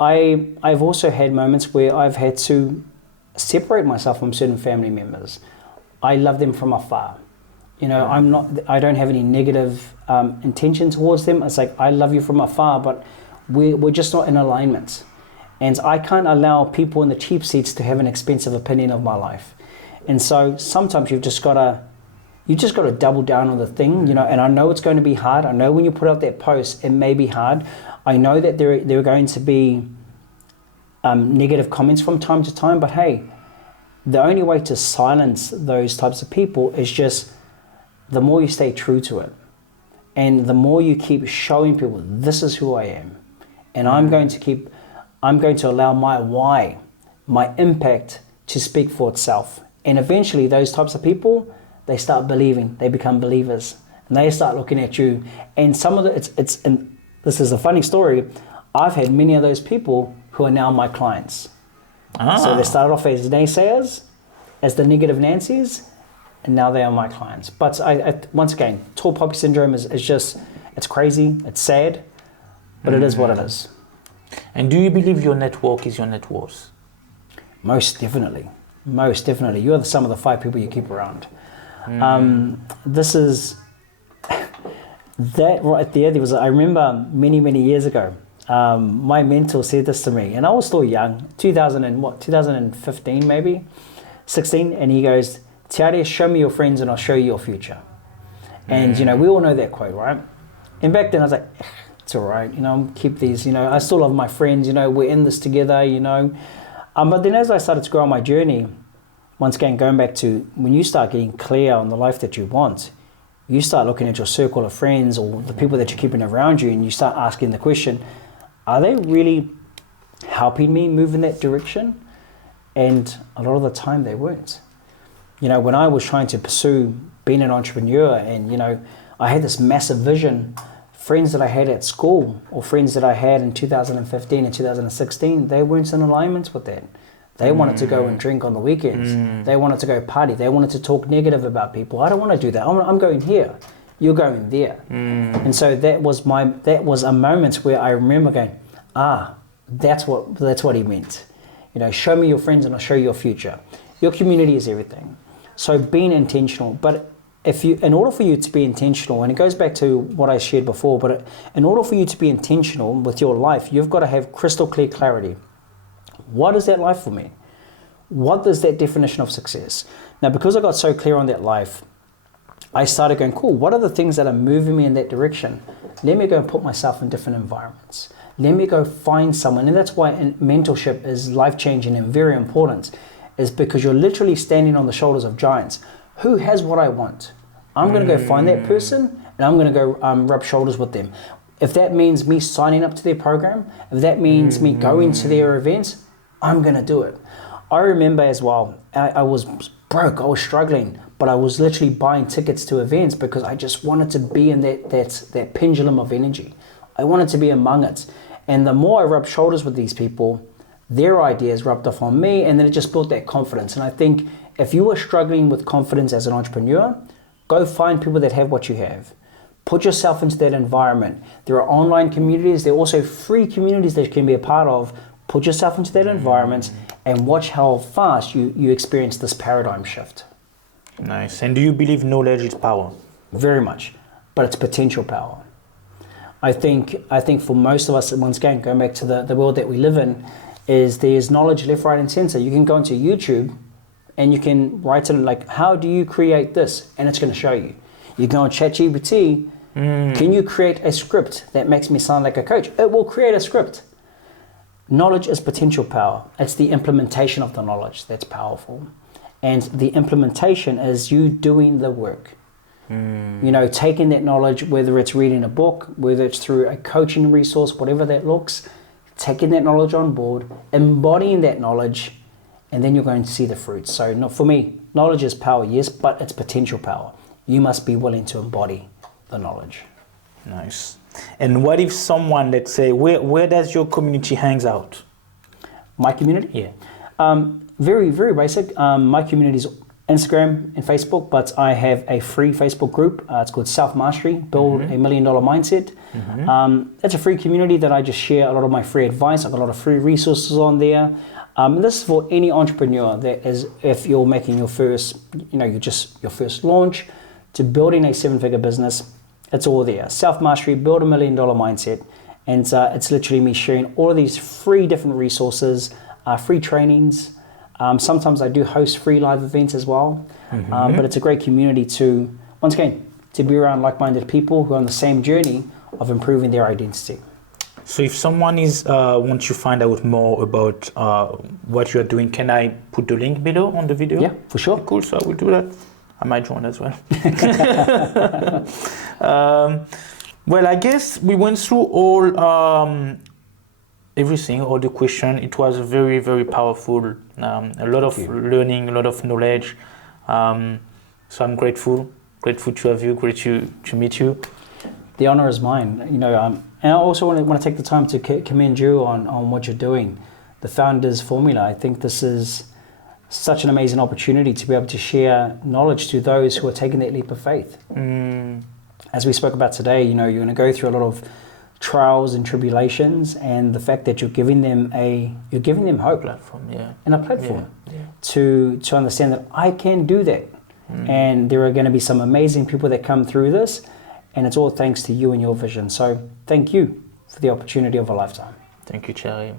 I've also had moments where I've had to separate myself from certain family members. I love them from afar. You know, I don't have any negative intention towards them. It's like, I love you from afar, but we're just not in alignment. And I can't allow people in the cheap seats to have an expensive opinion of my life. And so sometimes you've just got to double down on the thing, you know, and I know it's going to be hard. I know when you put out that post, it may be hard. I know that there are going to be negative comments from time to time, but hey, the only way to silence those types of people is just the more you stay true to it. And the more you keep showing people, this is who I am. And I'm going to allow my why, my impact to speak for itself. And eventually those types of people, they start believing, they become believers, and they start looking at you. And some of and this is a funny story. I've had many of those people who are now my clients. So they started off as naysayers, as the negative Nancy's, and now they are my clients. But I once again, tall poppy syndrome is just, it's crazy, it's sad, but it is what it is. And do you believe your network is your net worth? Most definitely. Most definitely. You are the sum of the 5 people you keep around. This is that right there. I remember many years ago, my mentor said this to me, and I was still young, 2015 maybe, 16, and he goes, Tiare, show me your friends and I'll show you your future. And you know, we all know that quote, right? And back then I was like, it's all right, you know, keep these, you know, I still love my friends, you know, we're in this together, you know. But then as I started to grow on my journey, once again, going back to when you start getting clear on the life that you want, you start looking at your circle of friends or the people that you're keeping around you, and you start asking the question, are they really helping me move in that direction? And a lot of the time they weren't. You know, when I was trying to pursue being an entrepreneur, and, you know, I had this massive vision, friends that I had at school or friends that I had in 2015 and 2016, they weren't in alignment with that. They wanted to go and drink on the weekends. They wanted to go party. They wanted to talk negative about people. I don't want to do that. I'm going here. You're going there. And so that was a moment where I remember going, that's what he meant. You know, show me your friends and I'll show you your future. Your community is everything. So being intentional, but in order for you to be intentional, and it goes back to what I shared before, but in order for you to be intentional with your life, you've got to have crystal clear clarity. What is that life for me? What is that definition of success? Now, because I got so clear on that life, I started going, cool, what are the things that are moving me in that direction? Let me go and put myself in different environments. Let me go find someone. And that's why mentorship is life-changing and very important, is because you're literally standing on the shoulders of giants. Who has what I want? I'm going to go find that person, and I'm going to go rub shoulders with them. If that means me signing up to their program, if that means me going to their events, I'm going to do it. I remember as well, I was broke, I was struggling, but I was literally buying tickets to events because I just wanted to be in that pendulum of energy. I wanted to be among it. And the more I rubbed shoulders with these people, their ideas rubbed off on me, and then it just built that confidence. And I think if you are struggling with confidence as an entrepreneur, go find people that have what you have. Put yourself into that environment. There are online communities. There are also free communities that you can be a part of. Put yourself into that environment and watch how fast you experience this paradigm shift. Nice. And do you believe knowledge is power? Very much, but it's potential power. I think for most of us, once again, going back to the world that we live in, is there's knowledge left, right, and center. You can go into YouTube and you can write in like, how do you create this? And it's going to show you. You go on ChatGPT, can you create a script that makes me sound like a coach? It will create a script. Knowledge is potential power. It's the implementation of the knowledge that's powerful. And the implementation is you doing the work. You know, taking that knowledge, whether it's reading a book, whether it's through a coaching resource, whatever that looks, taking that knowledge on board, embodying that knowledge, and then you're going to see the fruits. So for me, knowledge is power, yes, but it's potential power. You must be willing to embody the knowledge. Nice. And what if someone, let's say, where does your community hangs out? My community? Yeah. Very, very basic. My community is Instagram and Facebook, but I have a free Facebook group. It's called Self Mastery, Build a $1 Million Mindset. It's a free community that I just share a lot of my free advice. I've got a lot of free resources on there. This is for any entrepreneur that is, if you're making your first, your first launch to building a 7-figure business, it's all there. Self Mastery, Build a $1 Million Mindset. And it's literally me sharing all of these free different resources, free trainings. Sometimes I do host free live events as well. But it's a great community to, once again, to be around like-minded people who are on the same journey of improving their identity. So if someone wants to find out more about what you're doing, can I put the link below on the video? Yeah, for sure. Cool, so I will do that. I might join as well. Well, I guess we went through all everything, all the questions. It was very, very powerful. A lot of learning, a lot of knowledge. So I'm grateful to have you, great to meet you. The honor is mine. And I also want to take the time to commend you on what you're doing. The Founders Formula. I think this is such an amazing opportunity to be able to share knowledge to those who are taking that leap of faith. As we spoke about today, you're going to go through a lot of trials and tribulations, and the fact that you're giving them hope, Platform, yeah. and a platform to understand that I can do that. And there are going to be some amazing people that come through this, and it's all thanks to you and your vision. So thank you for the opportunity of a lifetime. Thank you, Tiare.